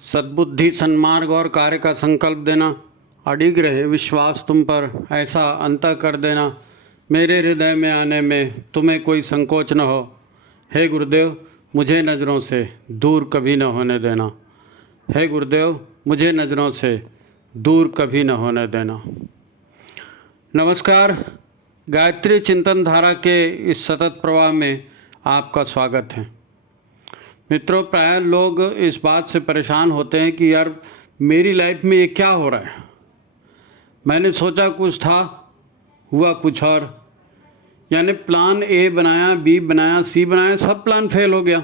सद्बुद्धि, सन्मार्ग और कार्य का संकल्प देना, अडिग रहे विश्वास तुम पर, ऐसा अंतः कर देना मेरे हृदय में आने में तुम्हें कोई संकोच न हो। हे गुरुदेव, मुझे नज़रों से दूर कभी न होने देना। हे गुरुदेव, मुझे नज़रों से दूर कभी न होने देना। नमस्कार, गायत्री चिंतन धारा के इस सतत प्रवाह में आपका स्वागत है। मित्रों, प्राय लोग इस बात से परेशान होते हैं कि यार मेरी लाइफ में ये क्या हो रहा है। मैंने सोचा कुछ था, हुआ कुछ और। यानी प्लान ए बनाया, बी बनाया, सी बनाया, सब प्लान फेल हो गया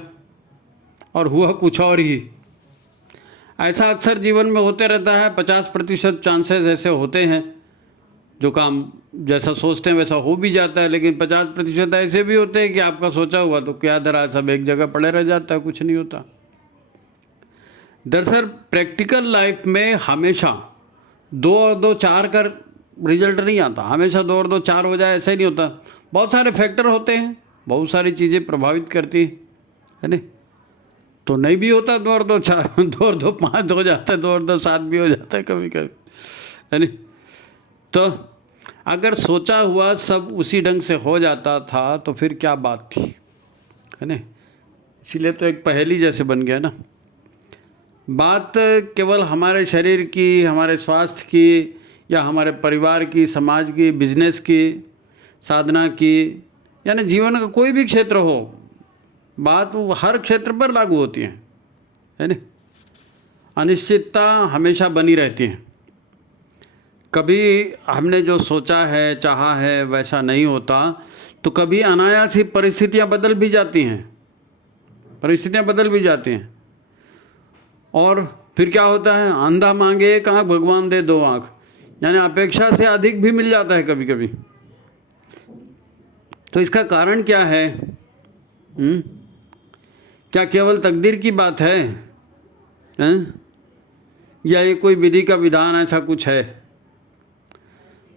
और हुआ कुछ और ही। ऐसा अक्सर जीवन में होते रहता है। 50% चांसेस ऐसे होते हैं जो काम जैसा सोचते हैं वैसा हो भी जाता है, लेकिन 50% ऐसे भी होते हैं कि आपका सोचा हुआ तो क्या धरा सब एक जगह पड़े रह जाता है, कुछ नहीं होता। दरअसल प्रैक्टिकल लाइफ में हमेशा 2 और 2 4 का रिजल्ट नहीं आता। हमेशा 2 और 2 4 हो जाए ऐसा ही नहीं होता। बहुत सारे फैक्टर होते हैं, बहुत सारी चीज़ें प्रभावित करती है नहीं, तो नहीं भी होता 2 और 2 4, 2 और 2 5 हो जाता है, 2 और 2 7 भी हो जाता है कभी कभी, है नहीं। तो अगर सोचा हुआ सब उसी ढंग से हो जाता था तो फिर क्या बात थी, है ना। इसीलिए तो एक पहेली जैसे बन गया ना। बात केवल हमारे शरीर की, हमारे स्वास्थ्य की, या हमारे परिवार की, समाज की, बिजनेस की, साधना की, यानी जीवन का कोई भी क्षेत्र हो, बात वो हर क्षेत्र पर लागू होती है ना। अनिश्चितता हमेशा बनी रहती है। कभी हमने जो सोचा है, चाहा है, वैसा नहीं होता, तो कभी अनायास ही परिस्थितियाँ बदल भी जाती हैं। परिस्थितियाँ बदल भी जाती हैं और फिर क्या होता है, अंधा मांगे एक आँख, भगवान दे 2 आँख। यानी अपेक्षा से अधिक भी मिल जाता है कभी कभी। तो इसका कारण क्या है? क्या केवल तकदीर की बात है, या ये कोई विधि का विधान ऐसा कुछ है?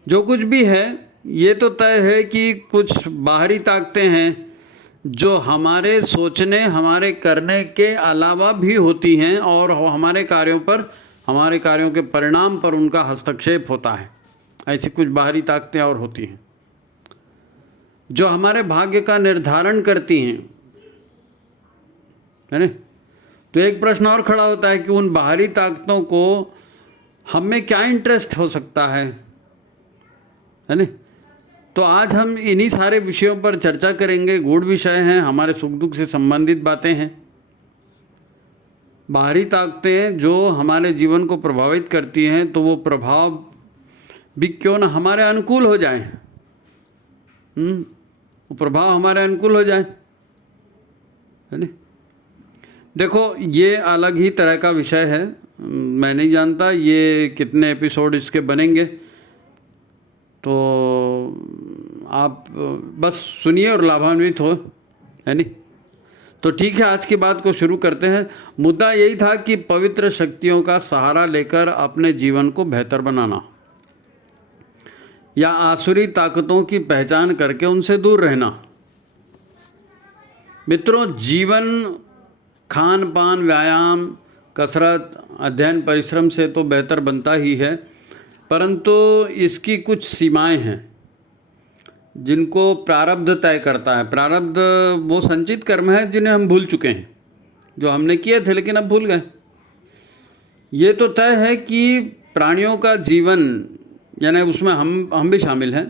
जो कुछ भी है, ये तो तय है कि कुछ बाहरी ताकतें हैं जो हमारे सोचने, हमारे करने के अलावा भी होती हैं और हमारे कार्यों पर, हमारे कार्यों के परिणाम पर उनका हस्तक्षेप होता है। ऐसी कुछ बाहरी ताकतें और होती हैं जो हमारे भाग्य का निर्धारण करती हैं, है ना। तो एक प्रश्न और खड़ा होता है कि उन बाहरी ताकतों को हम में क्या इंटरेस्ट हो सकता है ना। तो आज हम इन्हीं सारे विषयों पर चर्चा करेंगे। गूढ़ विषय हैं, हमारे सुख दुख से संबंधित बातें हैं। बाहरी ताकतें जो हमारे जीवन को प्रभावित करती हैं, तो वो प्रभाव भी क्यों ना हमारे अनुकूल हो जाए, वो प्रभाव हमारे अनुकूल हो जाए, है ना। देखो, ये अलग ही तरह का विषय है। मैं नहीं जानता ये कितने एपिसोड इसके बनेंगे, तो आप बस सुनिए और लाभान्वित हो, है नहीं। तो ठीक है, आज की बात को शुरू करते हैं। मुद्दा यही था कि पवित्र शक्तियों का सहारा लेकर अपने जीवन को बेहतर बनाना, या आसुरी ताकतों की पहचान करके उनसे दूर रहना। मित्रों, जीवन खान पान, व्यायाम, कसरत, अध्ययन, परिश्रम से तो बेहतर बनता ही है, परंतु इसकी कुछ सीमाएं हैं जिनको प्रारब्ध तय करता है। प्रारब्ध वो संचित कर्म है जिन्हें हम भूल चुके हैं, जो हमने किए थे लेकिन अब भूल गए। ये तो तय है कि प्राणियों का जीवन, यानी उसमें हम भी शामिल हैं।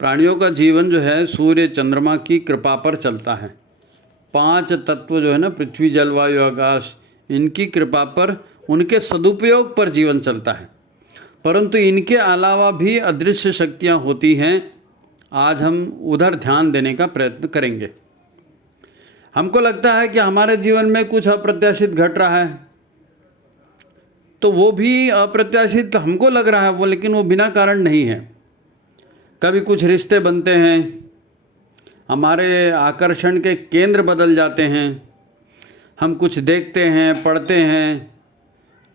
प्राणियों का जीवन जो है सूर्य चंद्रमा की कृपा पर चलता है। 5 तत्व जो है ना, पृथ्वी, जल, वायु, आकाश, इनकी कृपा पर, उनके सदुपयोग पर जीवन चलता है। परंतु इनके अलावा भी अदृश्य शक्तियाँ होती हैं। आज हम उधर ध्यान देने का प्रयत्न करेंगे। हमको लगता है कि हमारे जीवन में कुछ अप्रत्याशित घट रहा है, तो वो भी अप्रत्याशित हमको लग रहा है वो, लेकिन वो बिना कारण नहीं है। कभी कुछ रिश्ते बनते हैं, हमारे आकर्षण के केंद्र बदल जाते हैं, हम कुछ देखते हैं, पढ़ते हैं,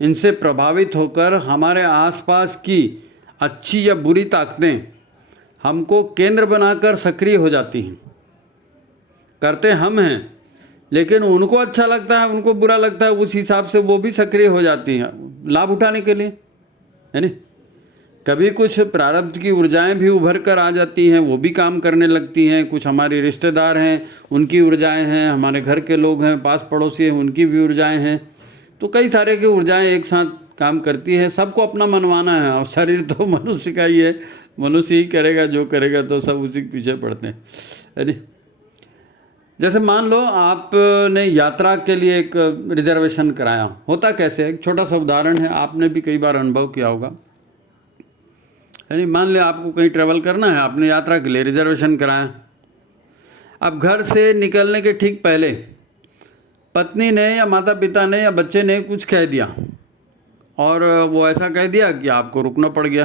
इनसे प्रभावित होकर हमारे आसपास की अच्छी या बुरी ताकतें हमको केंद्र बनाकर सक्रिय हो जाती हैं। करते हम हैं, लेकिन उनको अच्छा लगता है, उनको बुरा लगता है, उस हिसाब से वो भी सक्रिय हो जाती हैं लाभ उठाने के लिए, है नहीं। कभी कुछ प्रारब्ध की ऊर्जाएं भी उभर कर आ जाती हैं, वो भी काम करने लगती हैं। कुछ हमारे रिश्तेदार हैं, उनकी ऊर्जाएं हैं, हमारे घर के लोग हैं, पास पड़ोसी हैं, उनकी भी ऊर्जाएं हैं। तो कई सारे की ऊर्जाएं एक साथ काम करती है। सबको अपना मनवाना है, और शरीर तो मनुष्य का ही है, मनुष्य ही करेगा जो करेगा, तो सब उसी के पीछे पड़ते हैं, है नहीं। जैसे मान लो आपने यात्रा के लिए एक रिजर्वेशन कराया, होता कैसे है, एक छोटा सा उदाहरण है, आपने भी कई बार अनुभव किया होगा, है नहीं। मान लिया आपको कहीं ट्रैवल करना है, आपने यात्रा के लिए रिजर्वेशन कराया। अब घर से निकलने के ठीक पहले पत्नी ने या माता पिता ने या बच्चे ने कुछ कह दिया, और वो ऐसा कह दिया कि आपको रुकना पड़ गया।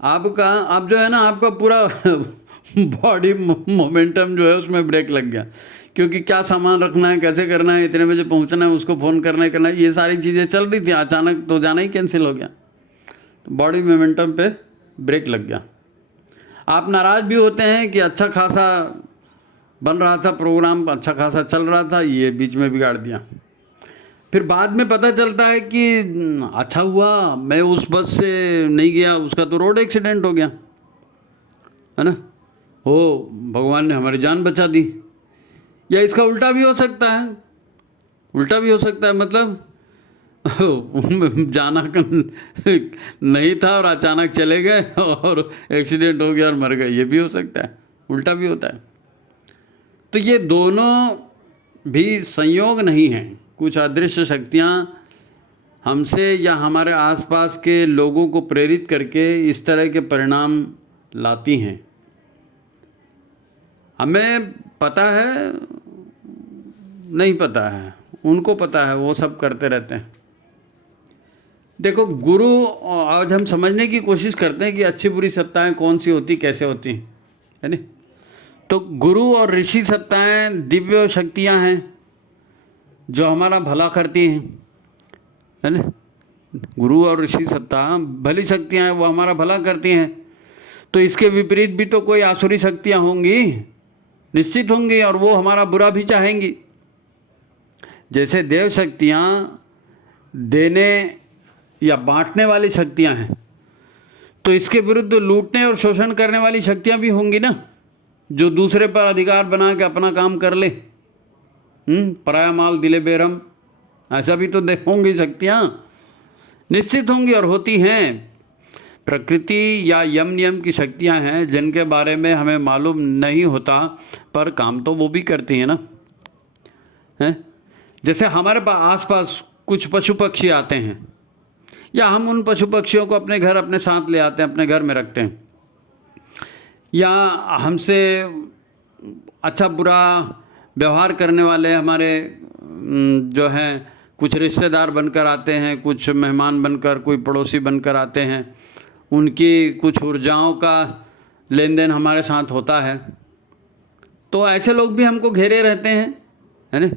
आपका अब जो है ना, आपका पूरा बॉडी मोमेंटम जो है उसमें ब्रेक लग गया, क्योंकि क्या सामान रखना है, कैसे करना है, इतने बजे पहुंचना है, उसको फ़ोन करना है, ये सारी चीज़ें चल रही थी। अचानक तो जाना ही कैंसिल हो गया, बॉडी मोमेंटम पे ब्रेक लग गया। आप नाराज़ भी होते हैं कि अच्छा खासा बन रहा था प्रोग्राम, अच्छा खासा चल रहा था, ये बीच में बिगाड़ दिया। फिर बाद में पता चलता है कि अच्छा हुआ मैं उस बस से नहीं गया, उसका तो रोड एक्सीडेंट हो गया, है ना। हो भगवान ने हमारी जान बचा दी। या इसका उल्टा भी हो सकता है, उल्टा भी हो सकता है, मतलब जाना नहीं था और अचानक चले गए और एक्सीडेंट हो गया और मर गए, ये भी हो सकता है, उल्टा भी होता है। तो ये दोनों भी संयोग नहीं हैं। कुछ अदृश्य शक्तियाँ हमसे या हमारे आसपास के लोगों को प्रेरित करके इस तरह के परिणाम लाती हैं। हमें पता है नहीं पता है, उनको पता है, वो सब करते रहते हैं। देखो गुरु, आज हम समझने की कोशिश करते हैं कि अच्छी बुरी सत्ताएं कौन सी होती, कैसे होती हैं, है नहीं। तो गुरु और ऋषि सत्ताएं दिव्य शक्तियां हैं जो हमारा भला करती हैं, है ना। गुरु और ऋषि सत्ता भली शक्तियां हैं, वो हमारा भला करती हैं। तो इसके विपरीत भी तो कोई आसुरी शक्तियां होंगी, निश्चित होंगी, और वो हमारा बुरा भी चाहेंगी। जैसे देव शक्तियाँ देने या बांटने वाली शक्तियाँ हैं, तो इसके विरुद्ध लूटने और शोषण करने वाली शक्तियाँ भी होंगी ना, जो दूसरे पर अधिकार बना के अपना काम कर ले। पराया माल दिले बेरम, ऐसा भी तो होंगी शक्तियाँ, निश्चित होंगी और होती हैं। प्रकृति या यम नियम की शक्तियाँ हैं जिनके बारे में हमें मालूम नहीं होता, पर काम तो वो भी करती हैं ना, हैं। जैसे हमारे पास आसपास कुछ पशु पक्षी आते हैं, या हम उन पशु पक्षियों को अपने घर अपने साथ ले आते हैं, अपने घर में रखते हैं, या हमसे अच्छा बुरा व्यवहार करने वाले हमारे जो हैं कुछ रिश्तेदार बनकर आते हैं, कुछ मेहमान बनकर, कोई पड़ोसी बनकर आते हैं, उनकी कुछ ऊर्जाओं का लेन देन हमारे साथ होता है। तो ऐसे लोग भी हमको घेरे रहते हैं, है ना।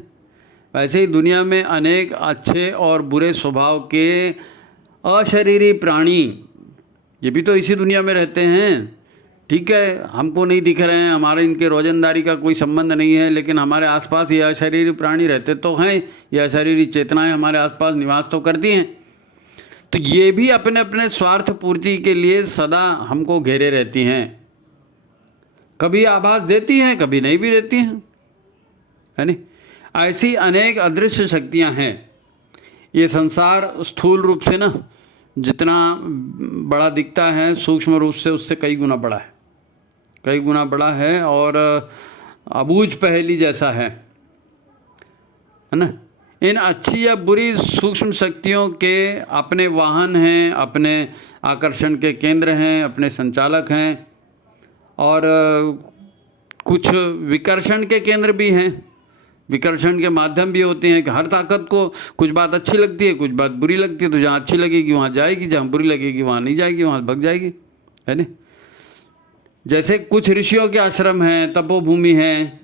वैसे ही दुनिया में अनेक अच्छे और बुरे स्वभाव के अशरीरी प्राणी, ये भी तो इसी दुनिया में रहते हैं। ठीक है, हमको नहीं दिख रहे हैं, हमारे इनके रोजंदारी का कोई संबंध नहीं है, लेकिन हमारे आसपास ये अशरीरी प्राणी रहते तो हैं, ये अशरीरी चेतनाएं हमारे आसपास निवास तो करती हैं। तो ये भी अपने अपने स्वार्थ पूर्ति के लिए सदा हमको घेरे रहती हैं, कभी आभास देती हैं, कभी नहीं भी देती हैं, है नहीं। ऐसी अनेक अदृश्य शक्तियां हैं। ये संसार स्थूल रूप से ना जितना बड़ा दिखता है, सूक्ष्म रूप से उससे कई गुना बड़ा है, कई गुना बड़ा है, और अबूझ पहेली जैसा है ना। इन अच्छी या बुरी सूक्ष्म शक्तियों के अपने वाहन हैं, अपने आकर्षण के केंद्र हैं, अपने संचालक हैं, और कुछ विकर्षण के केंद्र भी हैं, विकर्षण के माध्यम भी होते हैं कि हर ताकत को कुछ बात अच्छी लगती है, कुछ बात बुरी लगती है, तो जहाँ अच्छी लगेगी वहाँ जाएगी, जहाँ बुरी लगेगी वहाँ नहीं जाएगी, वहाँ भग जाएगी, है ना। जैसे कुछ ऋषियों के आश्रम हैं, तपोभूमि हैं,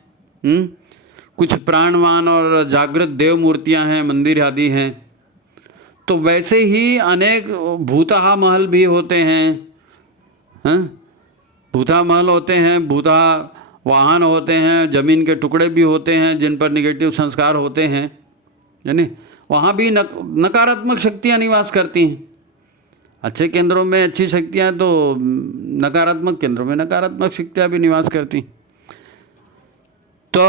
कुछ प्राणवान और जागृत देव मूर्तियाँ हैं, मंदिर आदि हैं। तो वैसे ही अनेक भूतहा महल भी होते हैं, भूतहा महल होते हैं, भूतहा वाहन होते हैं, ज़मीन के टुकड़े भी होते हैं जिन पर निगेटिव संस्कार होते हैं, यानी वहाँ भी नकारात्मक शक्तियाँ निवास करती हैं। अच्छे केंद्रों में अच्छी शक्तियाँ, तो नकारात्मक केंद्रों में नकारात्मक शक्तियाँ भी निवास करती। तो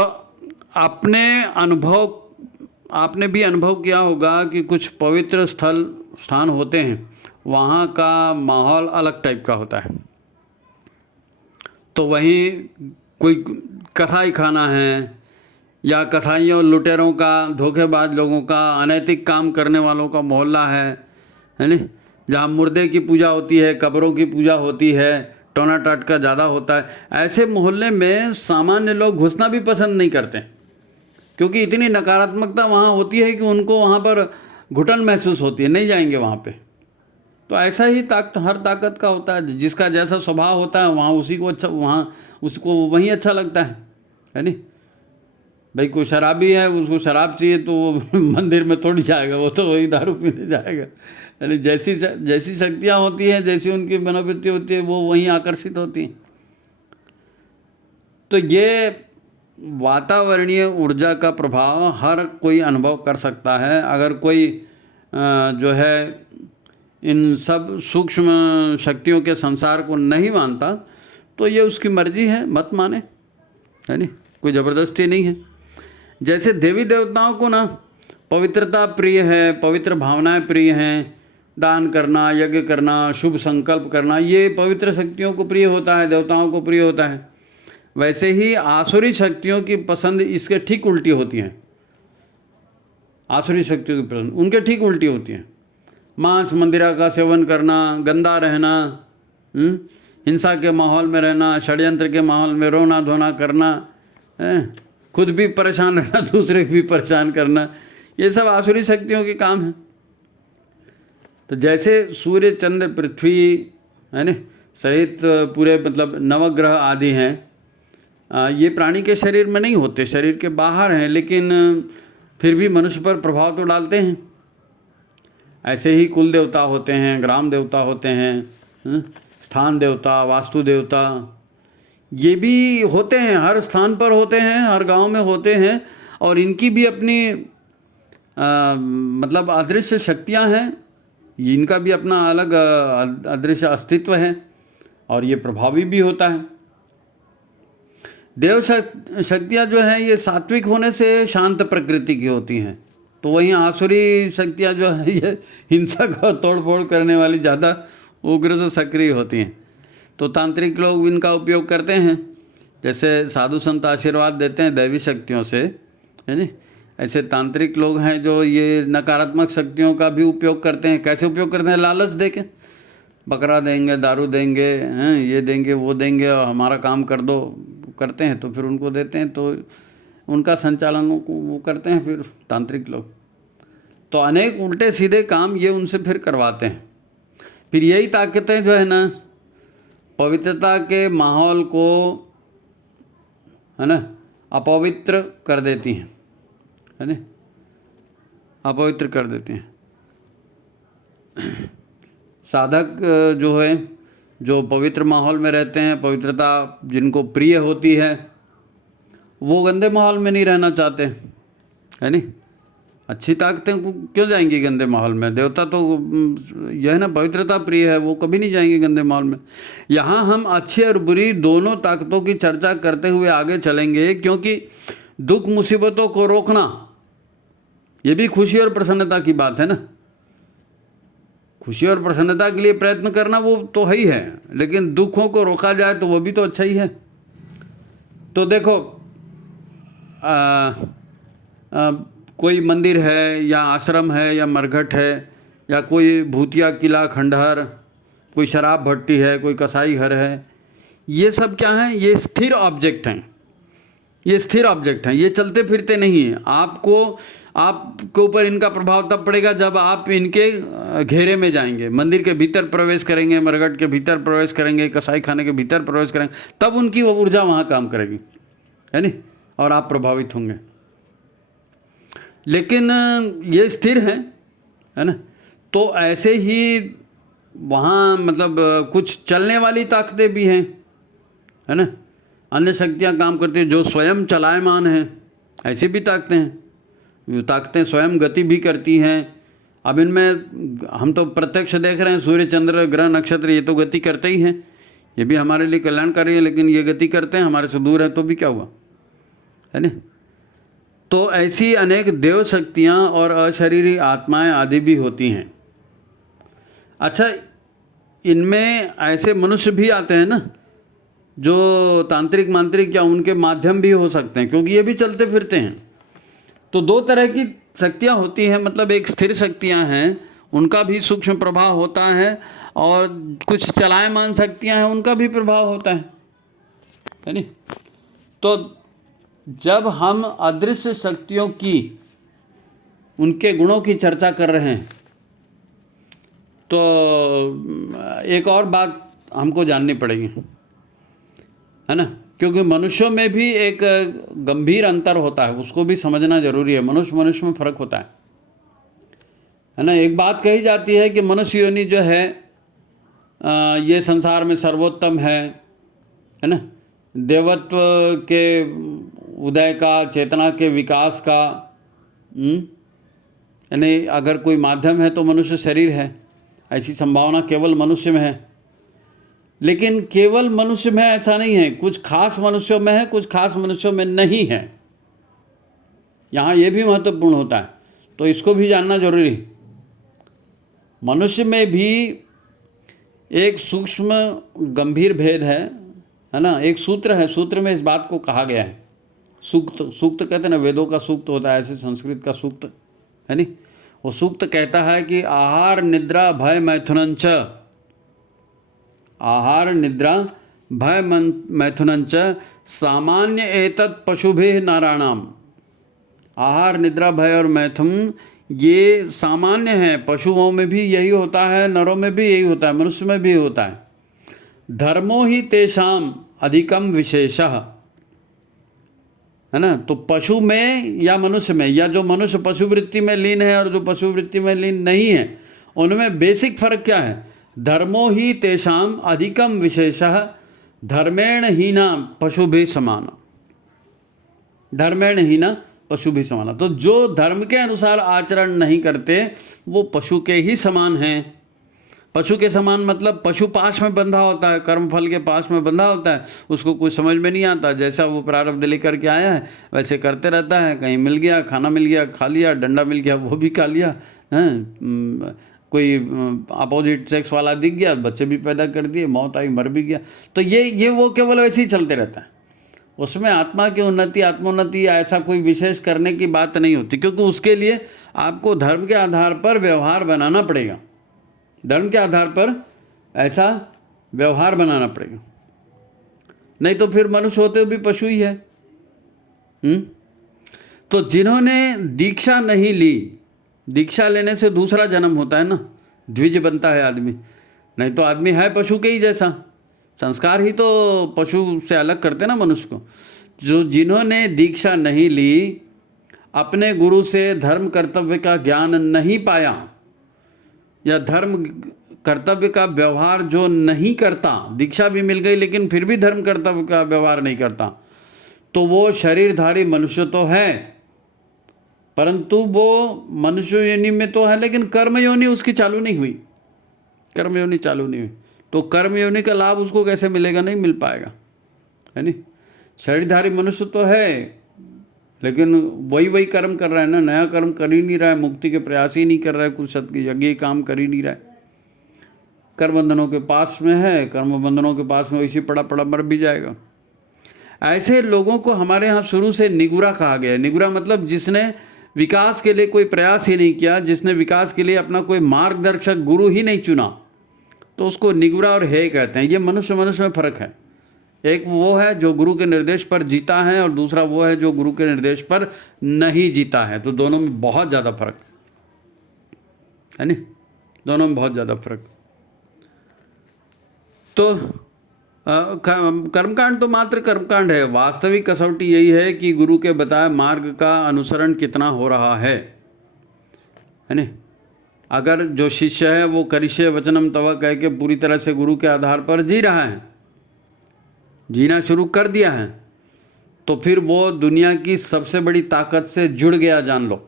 आपने भी अनुभव किया होगा कि कुछ पवित्र स्थान होते हैं, वहाँ का माहौल अलग टाइप का होता है। तो वहीं कोई कसाई खाना है, या कसाईयों लुटेरों का, धोखेबाज लोगों का, अनैतिक काम करने वालों का मोहल्ला है नहीं, जहाँ मुर्दे की पूजा होती है, कब्रों की पूजा होती है, टोना टाटका ज़्यादा होता है, ऐसे मोहल्ले में सामान्य लोग घुसना भी पसंद नहीं करते, क्योंकि इतनी नकारात्मकता वहाँ होती है कि उनको वहाँ पर घुटन महसूस होती है, नहीं जाएंगे वहाँ पे। तो ऐसा ही हर ताकत का होता है, जिसका जैसा स्वभाव होता है वहाँ उसको वहीं अच्छा लगता है नहीं। भाई कोई शराबी है, उसको शराब चाहिए तो वो मंदिर में थोड़ी जाएगा, वो तो वही दारू पीने जाएगा। यानी जैसी शक्तियाँ होती हैं, जैसी उनकी मनोवृत्ति होती है, वो वहीं आकर्षित होती हैं। तो ये वातावरणीय ऊर्जा का प्रभाव हर कोई अनुभव कर सकता है। अगर कोई जो है इन सब सूक्ष्म शक्तियों के संसार को नहीं मानता, तो ये उसकी मर्जी है, मत माने, है नहीं, कोई ज़बरदस्ती नहीं है। जैसे देवी देवताओं को ना पवित्रता प्रिय है, पवित्र भावनाएं प्रिय हैं, दान करना, यज्ञ करना, शुभ संकल्प करना, ये पवित्र शक्तियों को प्रिय होता है, देवताओं को प्रिय होता है। वैसे ही आसुरी शक्तियों की पसंद इसके ठीक उल्टी होती है। आसुरी शक्तियों की पसंद उनके ठीक उल्टी होती है। मांस मंदिरा का सेवन करना, गंदा रहना, हिंसा के माहौल में रहना, षड्यंत्र के माहौल में रोना धोना करना, खुद भी परेशान रहना, दूसरे भी परेशान करना, ये सब आसुरी शक्तियों के काम हैं। तो जैसे सूर्य चंद्र पृथ्वी है ना सहित पूरे मतलब नवग्रह आदि हैं, ये प्राणी के शरीर में नहीं होते, शरीर के बाहर हैं, लेकिन फिर भी मनुष्य पर प्रभाव तो डालते हैं। ऐसे ही कुल देवता होते हैं, ग्राम देवता होते हैं, स्थान देवता, वास्तु देवता, ये भी होते हैं, हर स्थान पर होते हैं, हर गांव में होते हैं, और इनकी भी अपनी मतलब अदृश्य शक्तियां हैं, इनका भी अपना अलग अदृश्य अस्तित्व है, और ये प्रभावी भी होता है। देव शक्तियाँ जो हैं ये सात्विक होने से शांत प्रकृति की होती हैं, तो वहीं आसुरी शक्तियाँ जो है ये हिंसक और तोड़फोड़ करने वाली ज़्यादा उग्र से सक्रिय होती हैं। तो तांत्रिक लोग इनका उपयोग करते हैं, जैसे साधु संत आशीर्वाद देते हैं दैवी शक्तियों से, है नी, ऐसे तांत्रिक लोग हैं जो ये नकारात्मक शक्तियों का भी उपयोग करते हैं। कैसे उपयोग करते हैं? लालच देके, बकरा देंगे, दारू देंगे, हैं ये देंगे, वो देंगे, और हमारा काम कर दो, करते हैं तो फिर उनको देते हैं, तो उनका संचालन वो करते हैं फिर तांत्रिक लोग। तो अनेक उल्टे सीधे काम ये उनसे फिर करवाते हैं। फिर यही ताकतें जो है ना पवित्रता के माहौल को है ना अपवित्र कर देती हैं, है ना, अपवित्र कर देती हैं। साधक जो है, जो पवित्र माहौल में रहते हैं, पवित्रता जिनको प्रिय होती है, वो गंदे माहौल में नहीं रहना चाहते, है नहीं। अच्छी ताकतें को क्यों जाएंगी गंदे माहौल में? देवता तो यह है ना पवित्रता प्रिय है, वो कभी नहीं जाएंगे गंदे माहौल में। यहाँ हम अच्छी और बुरी दोनों ताकतों की चर्चा करते हुए आगे चलेंगे, क्योंकि दुख मुसीबतों को रोकना ये भी खुशी और प्रसन्नता की बात है ना। खुशी और प्रसन्नता के लिए प्रयत्न करना वो तो है ही है, लेकिन दुखों को रोका जाए तो वो भी तो अच्छा ही है। तो देखो कोई मंदिर है या आश्रम है या मरघट है या कोई भूतिया किला खंडहर, कोई शराब भट्टी है, कोई कसाई घर है, ये सब क्या हैं? ये स्थिर ऑब्जेक्ट हैं, ये स्थिर ऑब्जेक्ट हैं, ये चलते फिरते नहीं हैं। आपके ऊपर इनका प्रभाव तब पड़ेगा जब आप इनके घेरे में जाएंगे, मंदिर के भीतर प्रवेश करेंगे, मरघट के भीतर प्रवेश करेंगे, कसाई खाने के भीतर प्रवेश करेंगे, तब उनकी वो ऊर्जा वहाँ काम करेगी, है नी, और आप प्रभावित होंगे। लेकिन ये स्थिर है ना। तो ऐसे ही वहाँ मतलब कुछ चलने वाली ताकतें भी हैं, है ना। अन्य शक्तियाँ काम करती हैं जो स्वयं चलायमान हैं, ऐसे भी ताकतें हैं, ताकतें स्वयं गति भी करती हैं। अब इनमें हम तो प्रत्यक्ष देख रहे हैं, सूर्य चंद्र ग्रह नक्षत्र ये तो गति करते ही हैं, ये भी हमारे लिए कल्याणकारी है, लेकिन ये गति करते हैं, हमारे से दूर है तो भी क्या हुआ, है ना। तो ऐसी अनेक देव शक्तियाँ और अशरीरी आत्माएं आदि भी होती हैं। अच्छा, इनमें ऐसे मनुष्य भी आते हैं ना जो तांत्रिक मांत्रिक या उनके माध्यम भी हो सकते हैं, क्योंकि ये भी चलते फिरते हैं। तो दो तरह की शक्तियाँ होती हैं, मतलब एक स्थिर शक्तियाँ हैं, उनका भी सूक्ष्म प्रभाव होता है, और कुछ चलायमान शक्तियाँ हैं, उनका भी प्रभाव होता है नी। तो जब हम अदृश्य शक्तियों की, उनके गुणों की चर्चा कर रहे हैं, तो एक और बात हमको जाननी पड़ेगी, है ना, क्योंकि मनुष्यों में भी एक गंभीर अंतर होता है, उसको भी समझना जरूरी है। मनुष्य मनुष्य में फर्क होता है ना। एक बात कही जाती है कि मनुष्य योनि जो है ये संसार में सर्वोत्तम है ना, देवत्व के उदय का, चेतना के विकास का, यानी अगर कोई माध्यम है तो मनुष्य शरीर है, ऐसी संभावना केवल मनुष्य में है। लेकिन केवल मनुष्य में ऐसा नहीं है, कुछ खास मनुष्यों में है, कुछ खास मनुष्यों में नहीं है। यहाँ ये भी महत्वपूर्ण होता है, तो इसको भी जानना जरूरी। मनुष्य में भी एक सूक्ष्म गंभीर भेद है ना। एक सूत्र है, सूत्र में इस बात को कहा गया है, सूक्त, सूक्त कहते हैं ना, वेदों का सूक्त होता है, ऐसे संस्कृत का सूक्त है नी। वो सूक्त कहता है कि आहार निद्रा भय मैथुनंच, आहार निद्रा भय मैथुनंच सामान्य एतत् पशुभिः नाराणाम। आहार निद्रा भय और मैथुन ये सामान्य है, पशुओं में भी यही होता है, नरों में भी यही होता है, मनुष्य में भी होता है। धर्मो ही तेषाम अधिकम विशेषः, है ना। तो पशु में या मनुष्य में, या जो मनुष्य पशुवृत्ति में लीन है और जो पशुवृत्ति में लीन नहीं है, उनमें बेसिक फर्क क्या है। धर्मो ही तेषाम अधिकम विशेषः धर्मेण हीना पशुभिः समाना, धर्मेण हीना पशुभिः समाना। तो जो धर्म के अनुसार आचरण नहीं करते वो पशु के ही समान हैं। पशु के समान मतलब पशु पाश में बंधा होता है, कर्मफल के पास में बंधा होता है, उसको कुछ समझ में नहीं आता, जैसा वो प्रारब्ध लेकर के आया है वैसे करते रहता है। कहीं मिल गया खाना, मिल गया खा लिया, डंडा मिल गया वो भी खा लिया, हैं, कोई अपोजिट सेक्स वाला दिख गया, बच्चे भी पैदा कर दिए, मौत आई, मर भी गया। तो ये वो केवल वैसे ही चलते रहता है। उसमें आत्मा की उन्नति, आत्मोन्नति ऐसा कोई विशेष करने की बात नहीं होती, क्योंकि उसके लिए आपको धर्म के आधार पर व्यवहार बनाना पड़ेगा, धर्म के आधार पर ऐसा व्यवहार बनाना पड़ेगा, नहीं तो फिर मनुष्य होते हुए भी पशु ही है। तो जिन्होंने दीक्षा नहीं ली, दीक्षा लेने से दूसरा जन्म होता है ना, द्विज बनता है आदमी, नहीं तो आदमी है पशु के ही जैसा। संस्कार ही तो पशु से अलग करते ना मनुष्य को। जो जिन्होंने दीक्षा नहीं ली, अपने गुरु से धर्म कर्तव्य का ज्ञान नहीं पाया, या धर्म कर्तव्य का व्यवहार जो नहीं करता, दीक्षा भी मिल गई लेकिन फिर भी धर्म कर्तव्य का व्यवहार नहीं करता, तो वो शरीरधारी मनुष्य तो है, परंतु वो मनुष्य योनि में तो है, लेकिन कर्म योनि उसकी चालू नहीं हुई, कर्म योनि चालू नहीं हुई। तो कर्म योनि का लाभ उसको कैसे मिलेगा, नहीं मिल पाएगा, है नी। शरीरधारी मनुष्य तो है लेकिन वही कर्म कर रहा है ना, नया कर्म कर ही नहीं रहा है, मुक्ति के प्रयास ही नहीं कर रहा है, कुछ यज्ञ काम कर ही नहीं रहा है, कर्म बंधनों के पास में है, कर्म बंधनों के पास में वैसे पड़ा पड़ा मर भी जाएगा। ऐसे लोगों को हमारे यहाँ शुरू से निगुरा कहा गया है। निगुरा मतलब जिसने विकास के लिए कोई प्रयास ही नहीं किया, जिसने विकास के लिए अपना कोई मार्गदर्शक गुरु ही नहीं चुना, तो उसको निगुरा और हे कहते हैं। ये मनुष्य मनुष्य में फर्क है। एक वो है जो गुरु के निर्देश पर जीता है और दूसरा वो है जो गुरु के निर्देश पर नहीं जीता है। तो दोनों में बहुत ज़्यादा फर्क है नी, दोनों में बहुत ज़्यादा फर्क। तो कर्मकांड तो मात्र कर्मकांड है, वास्तविक कसौटी यही है कि गुरु के बताए मार्ग का अनुसरण कितना हो रहा है नी। अगर जो शिष्य है वो करिष्ये वचनम तव कह के पूरी तरह से गुरु के आधार पर जी रहा है, जीना शुरू कर दिया है तो फिर वो दुनिया की सबसे बड़ी ताकत से जुड़ गया, जान लो।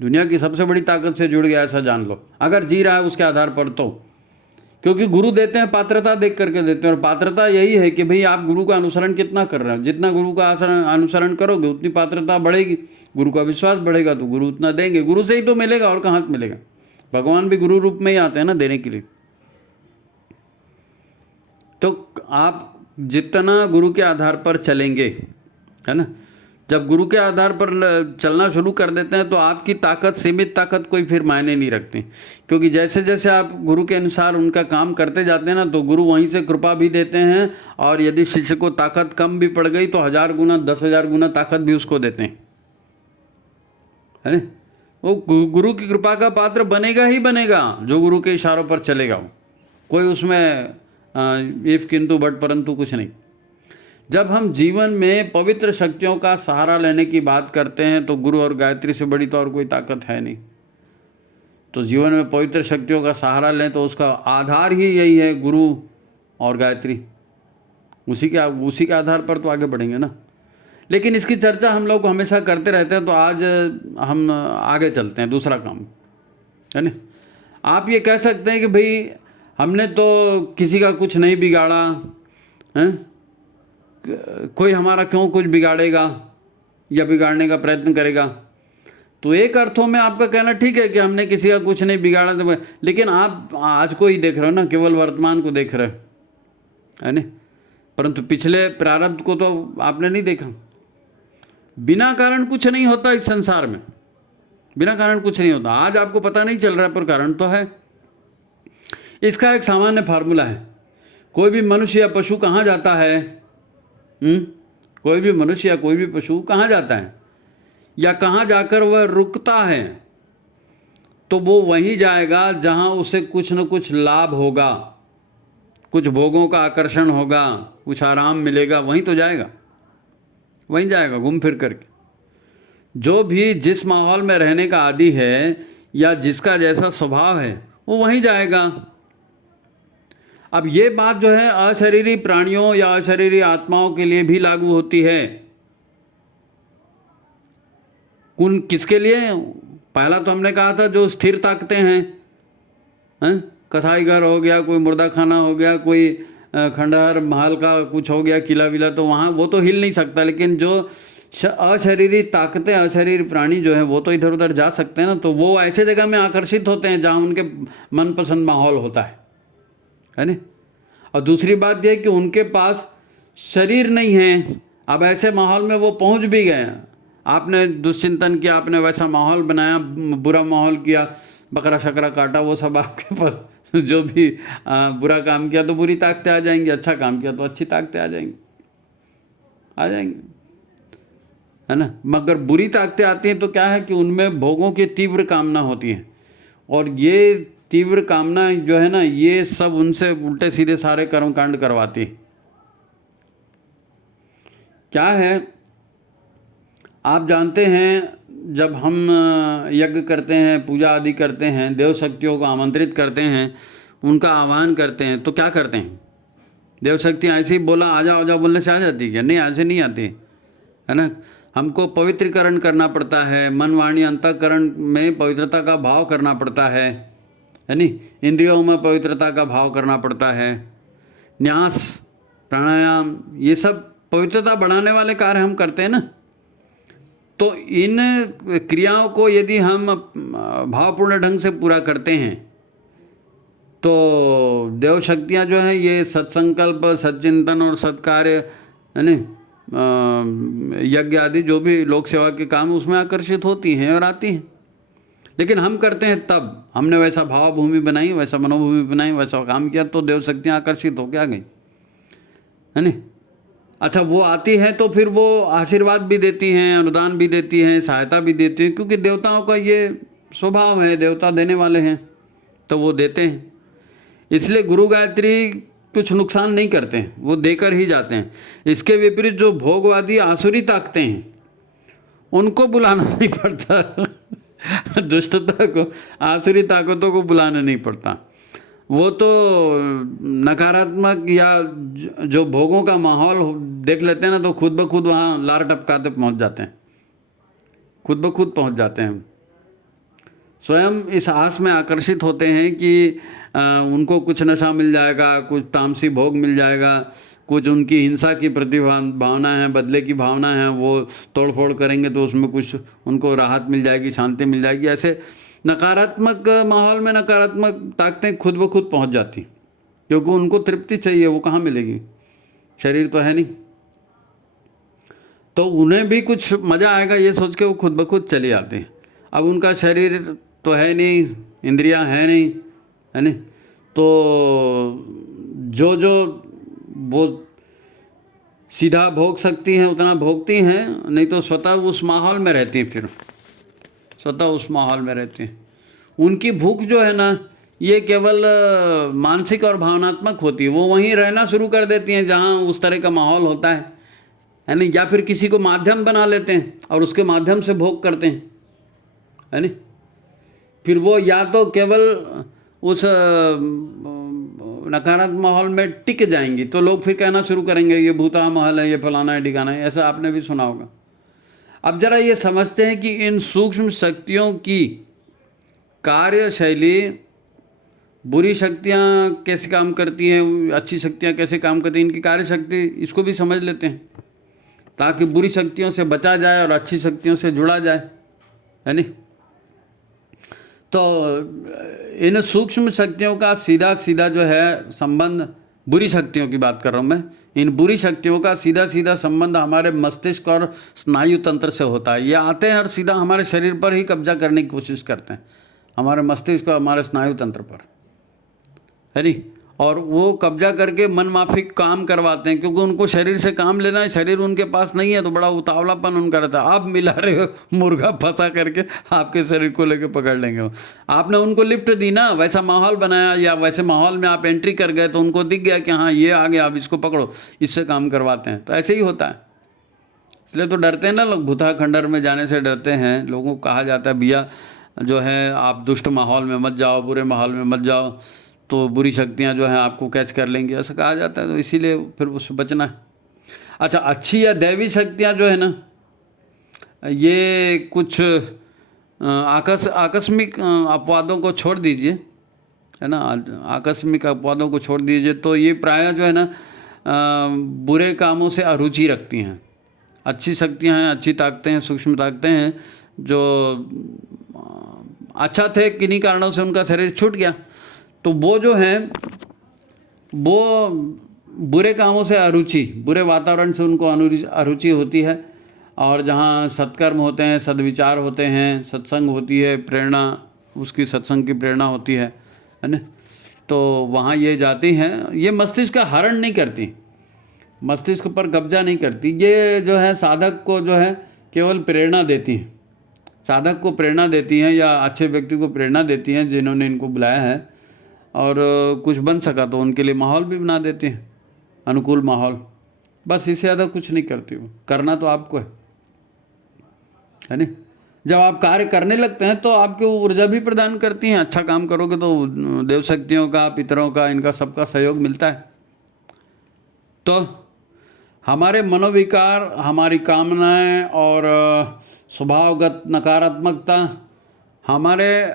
दुनिया की सबसे बड़ी ताकत से जुड़ गया, ऐसा जान लो, अगर जी रहा है उसके आधार पर तो। क्योंकि गुरु देते हैं पात्रता देख करके देते हैं, और पात्रता यही है कि भाई आप गुरु का अनुसरण कितना कर रहे हो। जितना गुरु का अनुसरण करोगे उतनी पात्रता बढ़ेगी, गुरु का विश्वास बढ़ेगा तो गुरु उतना देंगे। गुरु से ही तो मिलेगा, और कहाँ मिलेगा। भगवान भी गुरु रूप में ही आते हैं ना देने के लिए। तो आप जितना गुरु के आधार पर चलेंगे, है ना, जब गुरु के आधार पर चलना शुरू कर देते हैं तो आपकी ताकत, सीमित ताकत कोई फिर मायने नहीं रखती। क्योंकि जैसे जैसे आप गुरु के अनुसार उनका काम करते जाते हैं ना, तो गुरु वहीं से कृपा भी देते हैं, और यदि शिष्य को ताकत कम भी पड़ गई तो 1000 गुना 10,000 गुना ताकत भी उसको देते हैं, है ना। वो गुरु की कृपा का पात्र बनेगा ही बनेगा जो गुरु के इशारों पर चलेगा। वो कोई उसमें इफ किंतु बट परंतु कुछ नहीं। जब हम जीवन में पवित्र शक्तियों का सहारा लेने की बात करते हैं तो गुरु और गायत्री से बड़ी तो और कोई ताकत है नहीं। तो जीवन में पवित्र शक्तियों का सहारा लें तो उसका आधार ही यही है, गुरु और गायत्री। उसी के आधार पर तो आगे बढ़ेंगे ना। लेकिन इसकी चर्चा हम लोग हमेशा करते रहते हैं, तो आज हम आगे चलते हैं, दूसरा काम, है ना। आप ये कह सकते हैं कि भाई हमने तो किसी का कुछ नहीं बिगाड़ा, हैं, कोई हमारा क्यों कुछ बिगाड़ेगा या बिगाड़ने का प्रयत्न करेगा। तो एक अर्थों में आपका कहना ठीक है कि हमने किसी का कुछ नहीं बिगाड़ा, तो लेकिन आप आज को ही देख रहे हो ना, केवल वर्तमान को देख रहे हो, है ना। परंतु पिछले प्रारब्ध को तो आपने नहीं देखा। बिना कारण कुछ नहीं होता इस संसार में, बिना कारण कुछ नहीं होता। आज आपको पता नहीं चल रहा है पर कारण तो है। इसका एक सामान्य फार्मूला है। कोई भी मनुष्य या पशु कहाँ जाता है, कोई भी मनुष्य या कोई भी पशु कहाँ जाता है या कहाँ जाकर वह रुकता है, तो वो वहीं जाएगा जहाँ उसे कुछ न कुछ लाभ होगा, कुछ भोगों का आकर्षण होगा, कुछ आराम मिलेगा, वहीं तो जाएगा, वहीं जाएगा घूम फिर करके। जो भी जिस माहौल में रहने का आदी है या जिसका जैसा स्वभाव है वो वहीं जाएगा। अब ये बात जो है अशरीरी प्राणियों या अशरीरी आत्माओं के लिए भी लागू होती है। कौन किसके लिए? पहला तो हमने कहा था जो स्थिर ताकतें हैं, कसाई घर हो गया, कोई मुर्दा खाना हो गया, कोई खंडहर महल का कुछ हो गया, किला विला, तो वहाँ वो तो हिल नहीं सकता। लेकिन जो अशरीरी ताकतें, अशरीरी प्राणी जो है वो तो इधर उधर जा सकते हैं ना। तो वो ऐसे जगह में आकर्षित होते हैं जहाँ उनके मनपसंद माहौल होता है ना। और दूसरी बात यह कि उनके पास शरीर नहीं है। अब ऐसे माहौल में वो पहुँच भी गए, आपने दुश्चिंतन किया, आपने वैसा माहौल बनाया, बुरा माहौल किया, बकरा शकरा काटा, वो सब आपके पर जो भी बुरा काम किया तो बुरी ताकतें आ जाएंगी, अच्छा काम किया तो अच्छी ताकतें आ जाएंगी, है ना। मगर बुरी ताकतें आती हैं तो क्या है कि उनमें भोगों की तीव्र कामना होती है, और ये तीव्र कामना जो है ना, ये सब उनसे उल्टे सीधे सारे कर्मकांड करवाती है। क्या है, आप जानते हैं जब हम यज्ञ करते हैं, पूजा आदि करते हैं, देव शक्तियों को आमंत्रित करते हैं, उनका आह्वान करते हैं, तो क्या करते हैं? देव शक्तियाँ ऐसे ही बोला आ जाओ आ जाओ बोलने से आ जाती है क्या? नहीं, ऐसे नहीं आती, है ना। हमको पवित्रीकरण करना पड़ता है, मन वाणी अंतःकरण में पवित्रता का भाव करना पड़ता है नहीं, इंद्रियों में पवित्रता का भाव करना पड़ता है, न्यास प्राणायाम, ये सब पवित्रता बढ़ाने वाले कार्य हम करते हैं ना। तो इन क्रियाओं को यदि हम भावपूर्ण ढंग से पूरा करते हैं तो देव शक्तियाँ जो हैं ये सत्संकल्प, सच्चिंतन और सत्कार्य, है ना, यज्ञ आदि जो भी लोक सेवा के काम उसमें आकर्षित होती हैं और आती हैं। लेकिन हम करते हैं तब हमने वैसा भाव भूमि बनाई, वैसा मनोभूमि बनाई, वैसा काम किया तो देव शक्तियाँ आकर्षित होकर आ गई, है ना। अच्छा, वो आती है तो फिर वो आशीर्वाद भी देती हैं, अनुदान भी देती हैं, सहायता भी देती हैं, क्योंकि देवताओं का ये स्वभाव है, देवता देने वाले हैं तो वो देते हैं। इसलिए गुरु गायत्री कुछ नुकसान नहीं करते हैं, वो देकर ही जाते हैं। इसके विपरीत जो भोगवादी आसुरी ताकतें हैं उनको बुलाना नहीं पड़ता दुष्टता को, आसुरी ताकतों को बुलाना नहीं पड़ता। वो तो नकारात्मक या जो भोगों का माहौल देख लेते हैं ना, तो खुद ब खुद वहाँ लार टपकाते पहुँच जाते हैं, खुद ब खुद पहुँच जाते हैं। स्वयं इस आस में आकर्षित होते हैं कि उनको कुछ नशा मिल जाएगा, कुछ तामसी भोग मिल जाएगा, कुछ उनकी हिंसा की भावना है, बदले की भावना है, वो तोड़ फोड़ करेंगे तो उसमें कुछ उनको राहत मिल जाएगी, शांति मिल जाएगी। ऐसे नकारात्मक माहौल में नकारात्मक ताकतें खुद ब खुद पहुंच जाती, क्योंकि उनको तृप्ति चाहिए, वो कहाँ मिलेगी, शरीर तो है नहीं। तो उन्हें भी कुछ मज़ा आएगा ये सोच के वो खुद ब खुद चले आते हैं। अब उनका शरीर तो है नहीं, इंद्रियां है नहीं, है नहीं, तो जो जो वो सीधा भोग सकती हैं उतना भोगती हैं, नहीं तो स्वतः उस माहौल में रहती हैं, फिर स्वतः उस माहौल में रहती हैं। उनकी भूख जो है ना, ये केवल मानसिक और भावनात्मक होती है, वो वहीं रहना शुरू कर देती हैं जहाँ उस तरह का माहौल होता है नहीं, या फिर किसी को माध्यम बना लेते हैं और उसके माध्यम से भोग करते हैं, है नहीं। फिर वो या तो केवल उस नकारात्मक माहौल में टिक जाएंगी, तो लोग फिर कहना शुरू करेंगे ये भूता महल है, ये फलाना है, ठिकाना है, ऐसा आपने भी सुना होगा। अब जरा ये समझते हैं कि इन सूक्ष्म शक्तियों की कार्यशैली, बुरी शक्तियाँ कैसे काम करती हैं, अच्छी शक्तियाँ कैसे काम करती हैं, इनकी कार्यशक्ति, इसको भी समझ लेते हैं ताकि बुरी शक्तियों से बचा जाए और अच्छी शक्तियों से जुड़ा जाए, है नहीं। तो इन सूक्ष्म शक्तियों का सीधा सीधा जो है संबंध, बुरी शक्तियों की बात कर रहा हूँ मैं, इन बुरी शक्तियों का सीधा सीधा संबंध हमारे मस्तिष्क और स्नायु तंत्र से होता है। ये आते हैं और सीधा हमारे शरीर पर ही कब्जा करने की कोशिश करते हैं, हमारे मस्तिष्क और हमारे स्नायु तंत्र पर, है नहीं। और वो कब्जा करके मन माफिक काम करवाते हैं, क्योंकि उनको शरीर से काम लेना है, शरीर उनके पास नहीं है, तो बड़ा उतावलापन उनका रहता है। आप मिला रहे हो मुर्गा फंसा करके आपके शरीर को लेके पकड़ लेंगे वो। आपने उनको लिफ्ट दी ना, वैसा माहौल बनाया, या वैसे माहौल में आप एंट्री कर गए तो उनको दिख गया कि हाँ ये आ गया, अब इसको पकड़ो, इससे काम करवाते हैं। तो ऐसे ही होता है, इसलिए तो डरते हैं ना लोग, भूता खंडर में जाने से डरते हैं। लोगों को कहा जाता है भैया जो है आप दुष्ट माहौल में मत जाओ, बुरे माहौल में मत जाओ, तो बुरी शक्तियाँ जो हैं आपको कैच कर लेंगी, ऐसा कहा जाता है। तो इसीलिए फिर उससे बचना है। अच्छा, अच्छी या दैवी शक्तियाँ जो है ना, ये कुछ आकस्मिक अपवादों को छोड़ दीजिए, है ना, आकस्मिक अपवादों को छोड़ दीजिए, तो ये प्रायः जो है ना बुरे कामों से अरुचि रखती हैं। अच्छी शक्तियाँ हैं, अच्छी ताकतें हैं, सूक्ष्म ताकतें हैं, जो अच्छा थे, किन्हीं कारणों से उनका शरीर छूट गया, तो वो जो है वो बुरे कामों से अरुचि, बुरे वातावरण से उनको अरुचि होती है। और जहाँ सत्कर्म होते हैं, सद्विचार होते हैं, सत्संग होती है, प्रेरणा, उसकी सत्संग की प्रेरणा होती है ना, तो वहाँ ये जाती हैं। ये मस्तिष्क का हरण नहीं करती, मस्तिष्क पर कब्जा नहीं करती, ये जो है साधक को जो है केवल प्रेरणा देती हैं, साधक को प्रेरणा देती हैं, या अच्छे व्यक्ति को प्रेरणा देती हैं जिन्होंने इनको बुलाया है, और कुछ बन सका तो उनके लिए माहौल भी बना देते हैं, अनुकूल माहौल। बस इससे ज़्यादा कुछ नहीं करती वो, करना तो आपको है नहीं। जब आप कार्य करने लगते हैं तो आपको ऊर्जा भी प्रदान करती हैं। अच्छा काम करोगे तो देव शक्तियों का, पितरों का, इनका सबका सहयोग मिलता है। तो हमारे मनोविकार, हमारी कामनाएं और स्वभावगत नकारात्मकता हमारे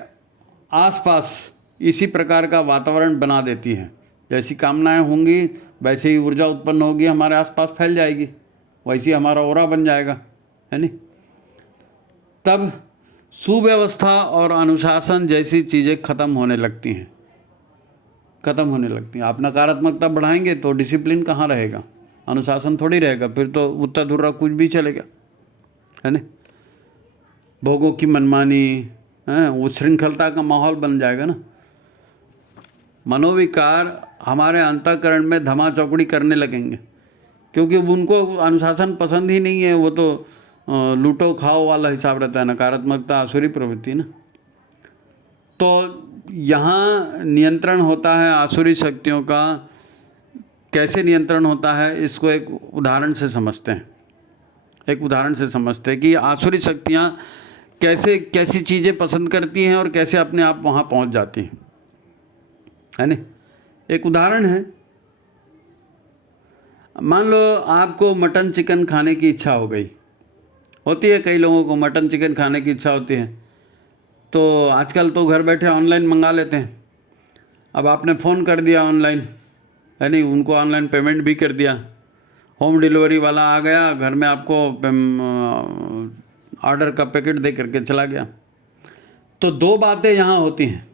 आसपास इसी प्रकार का वातावरण बना देती है। जैसी कामनाएं होंगी वैसे ही ऊर्जा उत्पन्न होगी, हमारे आसपास फैल जाएगी, वैसे ही हमारा ओरा बन जाएगा, है नहीं। तब सुव्यवस्था और अनुशासन जैसी चीज़ें खत्म होने लगती हैं, खत्म होने लगती हैं। आप नकारात्मकता बढ़ाएंगे तो डिसिप्लिन कहाँ रहेगा, अनुशासन थोड़ी रहेगा, फिर तो उत्तर धुर्रा कुछ भी चलेगा, है ना। भोगों की मनमानी, उच्छृंखलता का माहौल बन जाएगा ना। मनोविकार हमारे अंतःकरण में धमा चौकड़ी करने लगेंगे, क्योंकि उनको अनुशासन पसंद ही नहीं है। वो तो लूटो खाओ वाला हिसाब रहता है, नकारात्मकता आसुरी प्रवृत्ति ना। तो यहाँ नियंत्रण होता है आसुरी शक्तियों का। कैसे नियंत्रण होता है, इसको एक उदाहरण से समझते हैं। एक उदाहरण से समझते हैं कि आसुरी शक्तियाँ कैसे कैसी चीज़ें पसंद करती हैं और कैसे अपने आप वहाँ पहुँच जाती हैं। है ना। एक उदाहरण है, मान लो आपको मटन चिकन खाने की इच्छा हो गई, होती है कई लोगों को मटन चिकन खाने की इच्छा होती है, तो आजकल तो घर बैठे ऑनलाइन मंगा लेते हैं। अब आपने फ़ोन कर दिया ऑनलाइन, है नहीं, उनको ऑनलाइन पेमेंट भी कर दिया, होम डिलीवरी वाला आ गया घर में, आपको ऑर्डर का पैकेट दे करके चला गया। तो दो बातें यहाँ होती हैं,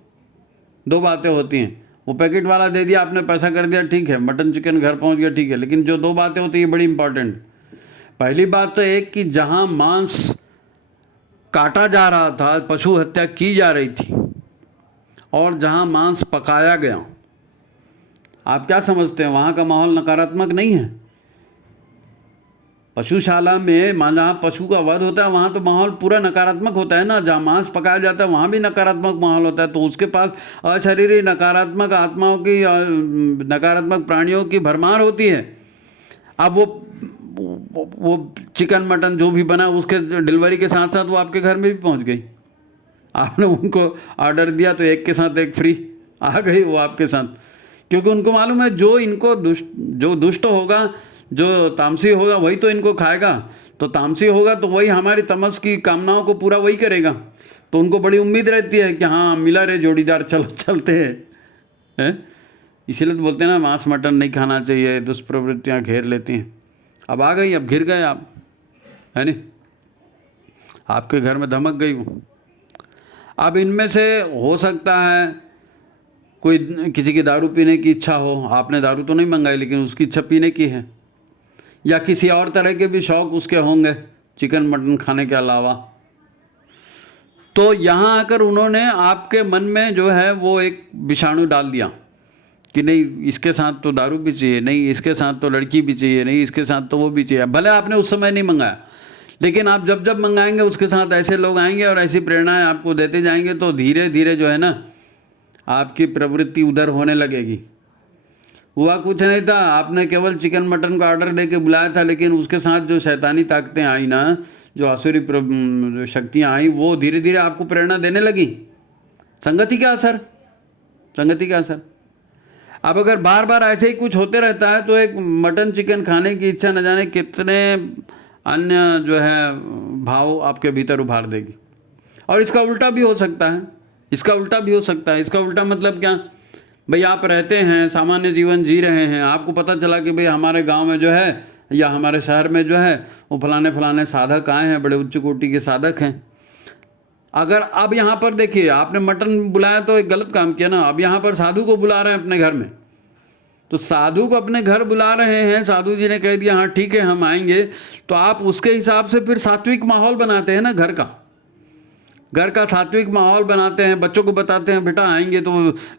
दो बातें होती हैं। वो पैकेट वाला दे दिया, आपने पैसा कर दिया, ठीक है, मटन चिकन घर पहुँच गया, ठीक है। लेकिन जो दो बातें होती है बड़ी इंपॉर्टेंट। पहली बात तो एक कि जहाँ मांस काटा जा रहा था, पशु हत्या की जा रही थी, और जहाँ मांस पकाया गया, आप क्या समझते हैं वहाँ का माहौल नकारात्मक नहीं है? पशुशाला में जहाँ पशु का वध होता है वहाँ तो माहौल पूरा नकारात्मक होता है ना। जहाँ मांस पकाया जाता है वहाँ भी नकारात्मक माहौल होता है। तो उसके पास अशरीरी नकारात्मक आत्माओं की, नकारात्मक प्राणियों की भरमार होती है। अब वो चिकन मटन जो भी बना उसके डिलीवरी के साथ साथ वो आपके घर में भी पहुँच गई। आपने उनको ऑर्डर दिया तो एक के साथ एक फ्री आ गई वो आपके साथ, क्योंकि उनको मालूम है जो दुष्ट होगा, जो तामसी होगा वही तो इनको खाएगा। तो तामसी होगा तो वही हमारी तमस की कामनाओं को पूरा वही करेगा। तो उनको बड़ी उम्मीद रहती है कि हाँ मिला रे जोड़ीदार, चलो चलते हैं। इसीलिए तो बोलते हैं ना मांस मटन नहीं खाना चाहिए, दुष्प्रवृत्तियाँ घेर लेती हैं। अब आ गई, अब घिर गए आप, है नहीं, आपके घर में धमक गई वो। अब इनमें से हो सकता है कोई किसी की दारू पीने की इच्छा हो, आपने दारू तो नहीं मंगाई लेकिन उसकी इच्छा पीने की है, या किसी और तरह के भी शौक उसके होंगे चिकन मटन खाने के अलावा। तो यहाँ आकर उन्होंने आपके मन में जो है वो एक विषाणु डाल दिया कि नहीं इसके साथ तो दारू भी चाहिए, नहीं इसके साथ तो लड़की भी चाहिए, नहीं इसके साथ तो वो भी चाहिए। भले आपने उस समय नहीं मंगाया, लेकिन आप जब जब मंगाएंगे उसके साथ ऐसे लोग आएंगे और ऐसी प्रेरणाएं आपको देते जाएंगे, तो धीरे धीरे जो है ना आपकी प्रवृत्ति उधर होने लगेगी। हुआ कुछ नहीं था, आपने केवल चिकन मटन का ऑर्डर दे के बुलाया था, लेकिन उसके साथ जो शैतानी ताकतें आई ना, जो आसुरी शक्तियाँ आई, वो धीरे धीरे आपको प्रेरणा देने लगी। संगति का असर, संगति का असर। अब अगर बार बार ऐसे ही कुछ होते रहता है तो एक मटन चिकन खाने की इच्छा न जाने कितने अन्य जो है भाव आपके भीतर उभार देगी। और इसका उल्टा भी हो सकता है, इसका उल्टा भी हो सकता है। इसका उल्टा मतलब क्या, भाई आप रहते हैं, सामान्य जीवन जी रहे हैं, आपको पता चला कि भाई हमारे गांव में जो है या हमारे शहर में जो है वो फलाने फलाने साधक आए हैं, बड़े उच्च कोटि के साधक हैं। अगर अब यहाँ पर देखिए, आपने मटन बुलाया तो एक गलत काम किया ना। अब यहाँ पर साधु को बुला रहे हैं अपने घर में, तो साधु को अपने घर बुला रहे हैं, साधु जी ने कह दिया हाँ ठीक है हम आएंगे, तो आप उसके हिसाब से फिर सात्विक माहौल बनाते हैं ना, घर का सात्विक माहौल बनाते हैं। बच्चों को बताते हैं बेटा आएंगे तो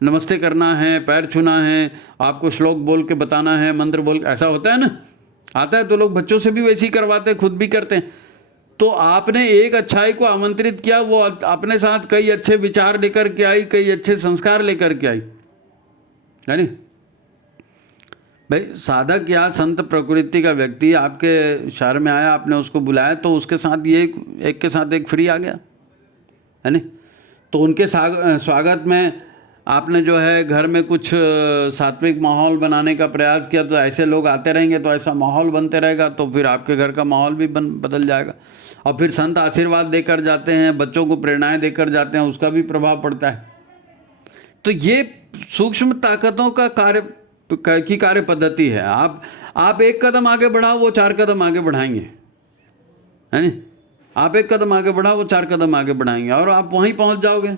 नमस्ते करना है, पैर छूना है, आपको श्लोक बोल के बताना है, मंत्र बोल, ऐसा होता है ना, आता है। तो लोग बच्चों से भी वैसे ही करवाते हैं, खुद भी करते हैं। तो आपने एक अच्छाई को आमंत्रित किया, वो अपने साथ कई अच्छे विचार लेकर के आई, कई अच्छे संस्कार लेकर के आई, है नहीं। भाई साधक या संत प्रकृति का व्यक्ति आपके शहर में आया, आपने उसको बुलाया, तो उसके साथ ये एक के साथ एक फ्री आ गया, है नहीं। तो उनके स्वागत में आपने जो है घर में कुछ सात्विक माहौल बनाने का प्रयास किया, तो ऐसे लोग आते रहेंगे, तो ऐसा माहौल बनते रहेगा, तो फिर आपके घर का माहौल भी बदल जाएगा। और फिर संत आशीर्वाद देकर जाते हैं, बच्चों को प्रेरणाएं देकर जाते हैं, उसका भी प्रभाव पड़ता है। तो ये सूक्ष्म ताकतों का कार्य पद्धति है। आप एक कदम आगे बढ़ाओ, वो 4 कदम आगे बढ़ाएंगे, है नहीं। आप एक कदम आगे बढ़ाओ, वो 4 कदम आगे बढ़ाएंगे, और आप वहीं पहुंच जाओगे।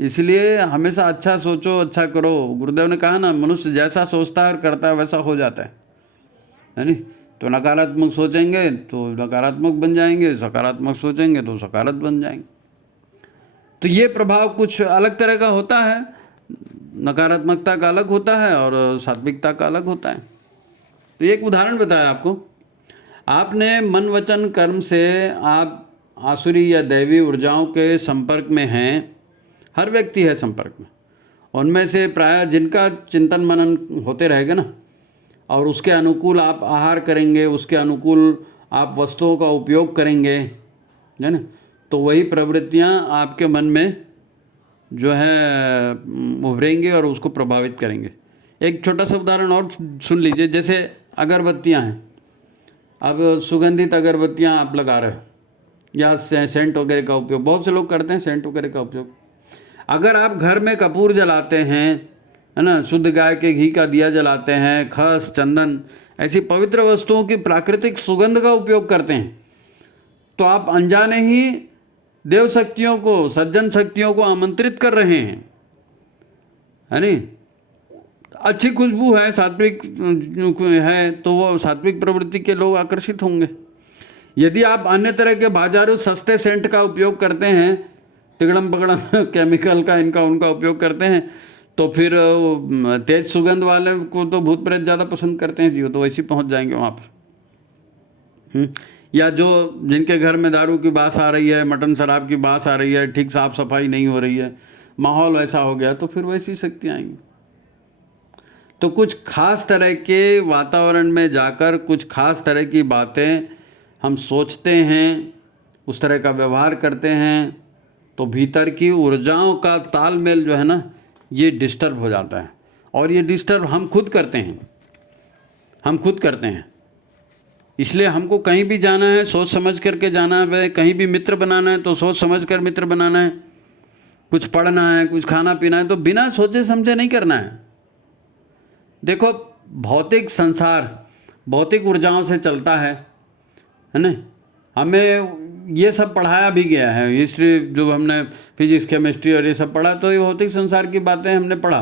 इसलिए हमेशा अच्छा सोचो, अच्छा करो। गुरुदेव ने कहा ना, मनुष्य जैसा सोचता है और करता है वैसा हो जाता है नहीं। तो नकारात्मक सोचेंगे तो नकारात्मक बन जाएंगे, सकारात्मक सोचेंगे तो सकारात्मक बन जाएंगे। तो ये प्रभाव कुछ अलग तरह का होता है, नकारात्मकता का अलग होता है और सात्विकता का अलग होता है। तो एक उदाहरण बताया आपको, आपने मन वचन कर्म से आप आसुरी या दैवी ऊर्जाओं के संपर्क में हैं। हर व्यक्ति है संपर्क में, उनमें से प्रायः जिनका चिंतन मनन होते रहेगा ना, और उसके अनुकूल आप आहार करेंगे, उसके अनुकूल आप वस्तुओं का उपयोग करेंगे, है ना, तो वही प्रवृत्तियाँ आपके मन में जो है उभरेंगे और उसको प्रभावित करेंगे। एक छोटा सा उदाहरण और सुन लीजिए, जैसे अगरबत्तियां हैं। अब सुगंधित अगरबत्तियां आप लगा रहे हो या सेंट वगैरह का उपयोग, बहुत से लोग करते हैं सेंट वगैरह का उपयोग। अगर आप घर में कपूर जलाते हैं, है ना, शुद्ध गाय के घी का दिया जलाते हैं, खस, चंदन, ऐसी पवित्र वस्तुओं की प्राकृतिक सुगंध का उपयोग करते हैं, तो आप अनजाने ही देव शक्तियों को, सज्जन शक्तियों को आमंत्रित कर रहे हैं, है नहीं। अच्छी खुशबू है, सात्विक है, तो वो सात्विक प्रवृत्ति के लोग आकर्षित होंगे। यदि आप अन्य तरह के बाजारू सस्ते सेंट का उपयोग करते हैं, तिगड़म पगड़म केमिकल का इनका उनका उपयोग करते हैं, तो फिर तेज सुगंध वाले को तो भूत प्रेत ज़्यादा पसंद करते हैं जी, वो तो वैसे ही पहुंच जाएंगे वहाँ पर। या जो जिनके घर में दारू की बास आ रही है, मटन शराब की बास आ रही है, ठीक साफ सफाई नहीं हो रही है, माहौल वैसा हो गया, तो फिर वैसी शक्तियाँ आएंगी। तो कुछ खास तरह के वातावरण में जाकर कुछ खास तरह की बातें हम सोचते हैं, उस तरह का व्यवहार करते हैं, तो भीतर की ऊर्जाओं का तालमेल जो है ना, ये डिस्टर्ब हो जाता है। और ये डिस्टर्ब हम खुद करते हैं, हम खुद करते हैं। इसलिए हमको कहीं भी जाना है सोच समझ करके जाना है, कहीं भी मित्र बनाना है तो सोच समझ कर मित्र बनाना है, कुछ पढ़ना है, कुछ खाना पीना है, तो बिना सोचे समझे नहीं करना है। देखो, भौतिक संसार भौतिक ऊर्जाओं से चलता है ना। हमें ये सब पढ़ाया भी गया है, हिस्ट्री जो हमने फिजिक्स केमिस्ट्री और ये सब पढ़ा, तो ये भौतिक संसार की बातें हमने पढ़ा।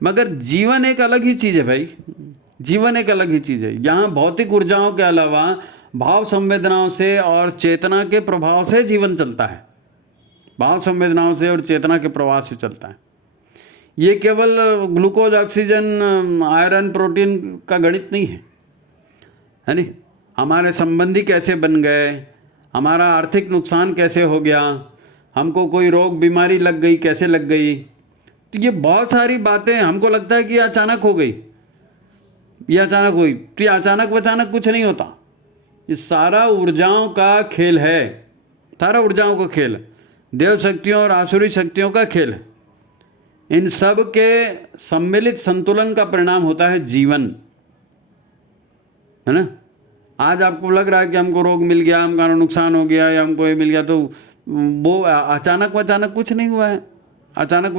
मगर जीवन एक अलग ही चीज़ है भाई, जीवन एक अलग ही चीज़ है। यहाँ भौतिक ऊर्जाओं के अलावा भाव संवेदनाओं से और चेतना के प्रभाव से जीवन चलता है, भाव संवेदनाओं से और चेतना के प्रभाव से चलता है। ये केवल ग्लूकोज, ऑक्सीजन, आयरन, प्रोटीन का गणित नहीं है नहीं। हमारे संबंधी कैसे बन गए, हमारा आर्थिक नुकसान कैसे हो गया, हमको कोई रोग बीमारी लग गई, कैसे लग गई, तो ये बहुत सारी बातें हमको लगता है कि ये अचानक हो गई, ये अचानक हुई। तो ये अचानक कुछ नहीं होता, ये सारा ऊर्जाओं का खेल है, सारा ऊर्जाओं का खेल है, देव शक्तियों और आसुरी शक्तियों का खेल है। इन सब के सम्मिलित संतुलन का परिणाम होता है जीवन, है ना। आज आपको लग रहा है कि हमको रोग मिल गया, हमका नुकसान हो गया या हमको ये मिल गया, तो वो अचानक कुछ नहीं हुआ है, अचानक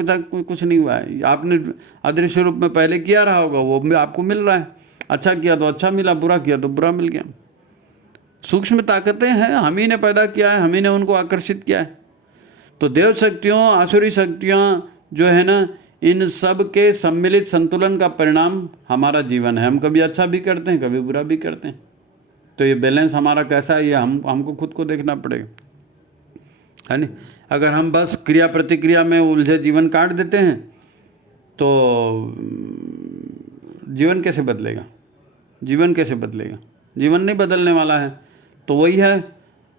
कुछ नहीं हुआ है। आपने अदृश्य रूप में पहले किया रहा होगा, वो भी आपको मिल रहा है। अच्छा किया तो अच्छा मिला, बुरा किया तो बुरा मिल गया। सूक्ष्म ताकतें हैं, हम ही ने पैदा किया है, हम ही ने उनको आकर्षित किया है। तो देव शक्तियों, आसुरी शक्तियाँ जो है ना, इन सब के सम्मिलित संतुलन का परिणाम हमारा जीवन है। हम कभी अच्छा भी करते हैं, कभी बुरा भी करते हैं। तो ये बैलेंस हमारा कैसा है, ये हमको खुद को देखना पड़ेगा, है नहीं। अगर हम बस क्रिया प्रतिक्रिया में उलझे जीवन काट देते हैं तो जीवन कैसे बदलेगा, जीवन कैसे बदलेगा, जीवन नहीं बदलने वाला है। तो वही है,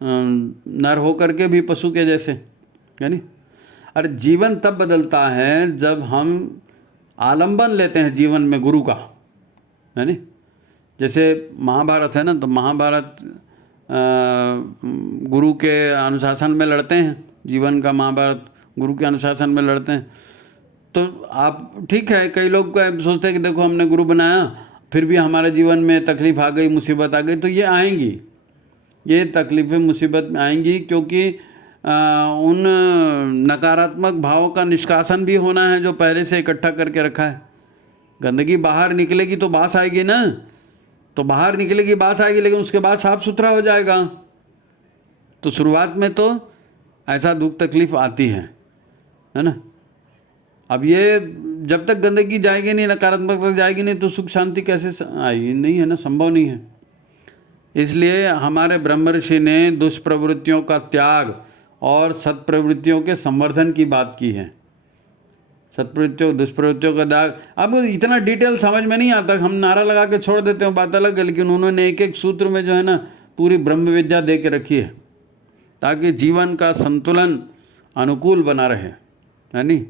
नर होकर के भी पशु के जैसे, है नहीं। अरे जीवन तब बदलता है जब हम आलंबन लेते हैं जीवन में गुरु का, है नहीं। जैसे महाभारत है ना, तो महाभारत गुरु के अनुशासन में लड़ते हैं, जीवन का महाभारत गुरु के अनुशासन में लड़ते हैं। तो आप ठीक है, कई लोग सोचते हैं कि देखो हमने गुरु बनाया, फिर भी हमारे जीवन में तकलीफ आ गई, मुसीबत आ गई। तो ये आएंगी, ये तकलीफ़ें मुसीबत आएंगी, क्योंकि उन नकारात्मक भावों का निष्कासन भी होना है जो पहले से इकट्ठा करके रखा है। गंदगी बाहर निकलेगी तो बास आएगी ना, तो बाहर निकलेगी बास आएगी, लेकिन उसके बाद साफ सुथरा हो जाएगा। तो शुरुआत में तो ऐसा दुख तकलीफ आती है ना। अब ये जब तक गंदगी जाएगी नहीं, नकारात्मकता जाएगी नहीं, तो सुख शांति कैसे आएगी, नहीं है ना, संभव नहीं है। इसलिए हमारे ब्रह्म ऋषि ने दुष्प्रवृत्तियों का त्याग और सत्प्रवृत्तियों के संवर्धन की बात की है। सत्प्रवृत्तियों दुष्प्रवृत्तियों का त्याग, अब इतना डिटेल समझ में नहीं आता, हम नारा लगा के छोड़ देते हैं, बात अलग है। लेकिन उन्होंने एक एक सूत्र में जो है ना पूरी ब्रह्म विद्या दे के रखी है, ताकि जीवन का संतुलन अनुकूल बना रहे, है नहीं।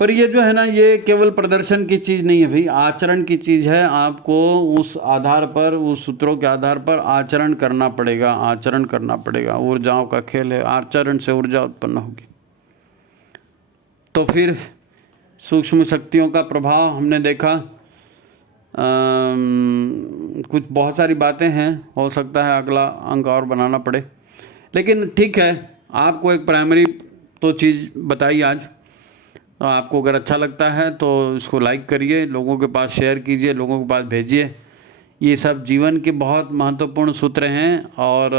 पर ये जो है ना, ये केवल प्रदर्शन की चीज़ नहीं है भाई, आचरण की चीज़ है। आपको उस आधार पर, उस सूत्रों के आधार पर आचरण करना पड़ेगा, आचरण करना पड़ेगा। ऊर्जाओं का खेल है, आचरण से ऊर्जा उत्पन्न होगी। तो फिर सूक्ष्म शक्तियों का प्रभाव हमने देखा। कुछ बहुत सारी बातें हैं, हो सकता है अगला अंक और बनाना पड़े, लेकिन ठीक है, आपको एक प्राइमरी तो चीज़ बताई आज। तो आपको अगर अच्छा लगता है तो इसको लाइक करिए, लोगों के पास शेयर कीजिए, लोगों के पास भेजिए। ये सब जीवन के बहुत महत्वपूर्ण सूत्र हैं और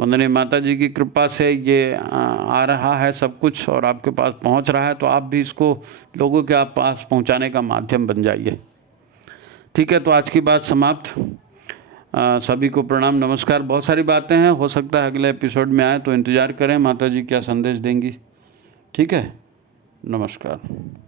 वंदनीय माता जी की कृपा से ये आ रहा है सब कुछ और आपके पास पहुंच रहा है, तो आप भी इसको लोगों के पास पहुंचाने का माध्यम बन जाइए। ठीक है, तो आज की बात समाप्त। सभी को प्रणाम, नमस्कार। बहुत सारी बातें हैं, हो सकता है अगले एपिसोड में आए तो इंतज़ार करें माता जी क्या संदेश देंगी। ठीक है, नमस्कार।